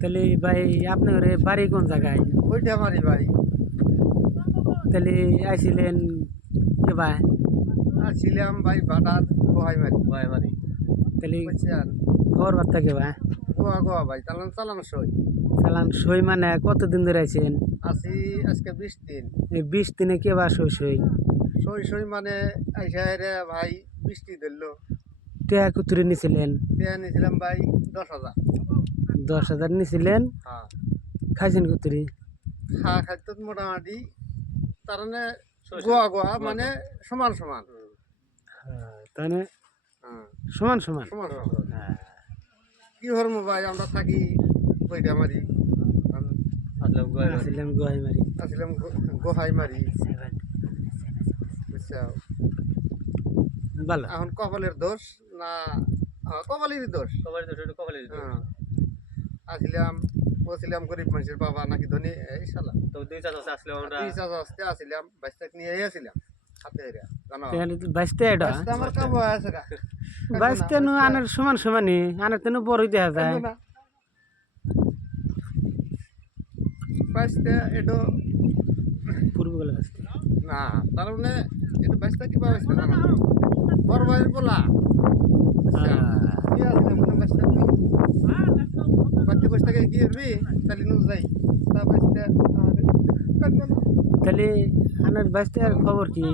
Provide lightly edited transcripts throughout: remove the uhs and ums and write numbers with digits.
তাহলে ভাই আপনার বাড়ি কোন জায়গায়? ওইটা আমারই ভাই। তাহলে আইছিলেন কে ভাই? ছিলাম ভাই ভাটার গোহাইমারি তাহলে বুঝছেন। খবর বার্তা কে ভাই? গোয়া গোয়া ভাই চালান চালান সই চালান সই মানে কতদিন ধরে আইছেন? আছি আজকে 20 দিন। এই 20 দিনে কে বা সই সই? সই সই মানে আইসা রে ভাই বৃষ্টি ধরলো। টেহা কুতুরে নিছিলেন? পেয়ে নিয়েছিলাম ভাই 10,000। 10,000 নিছিলেন, হ্যাঁ, খাইছেন কুতুরি? খাদ্য মোটামুটি তার মানে গোয়া গোয়া মানে সমান সমান। তাহলে হ্যাঁ, সমান সমান। সমান সমান। কি হরম ভাই আমরা থাকি ওইটা মারি আসছিলাম গোহাইমারি। আসলাম গোহাইমারি বুঝছো। ভালো। এখন কপালের দোষ না? কপালেরই দোষ। হ্যাঁ, আসলাম বলছিলাম গরিব মানুষের বাবা নাকি ধনী এই শালা। দুই চাচা আসতে আসছিলাম বাইশটাক নিয়ে আসছিলাম হাতে হেরা জানো। তাহলে তো বাইশতে এটা বাইশটা আমার কাম আছে গা। বাইশতে নু আনার সমান সমানই, আনার তেন বড়ই দেখা যায়। বাইশটা এটা পূর্ব গেলে বাইশতে না, তার মানে এটা বাইশটা কি বাইশটা জানো বড় ভাইয়ের বলা কি আছে মনে বাইশটা তুই বাকি বাইশটাকে কি করবি তাহলে নু যাই তা বাইশটা তাহলে আনার বাইশটার খবর কি?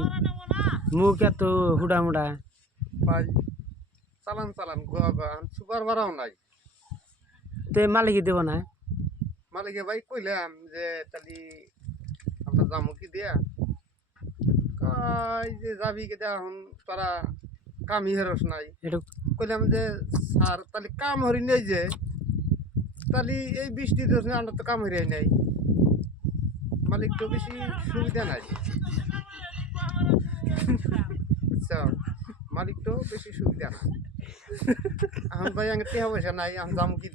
মুখ এত হুডা মুডা। ভাই চালান চালান গোয়া গোয়া সুপার ভাড়াও নাই। তে মালিকই দেব না? মালিকে ভাই কইলাম যে তাহলে আমরা যাবো কি দিয়া কয় যে যাবি কি দেয়া এখন তারা কামই হেরস নাই। এটা কইলাম যে স্যার তাহলে কাম হরি নেই যে তাহলে এই বৃষ্টি দোষ নেই আমরা তো কাম হরিয়াই নাই। মালিক তো বেশি সুবিধা নাই বুঝছো। মালিক তো বেশি সুবিধা নাই। এখন ভাই আগে টেহা পয়সা নাই এখন যাবো কি দিয়া।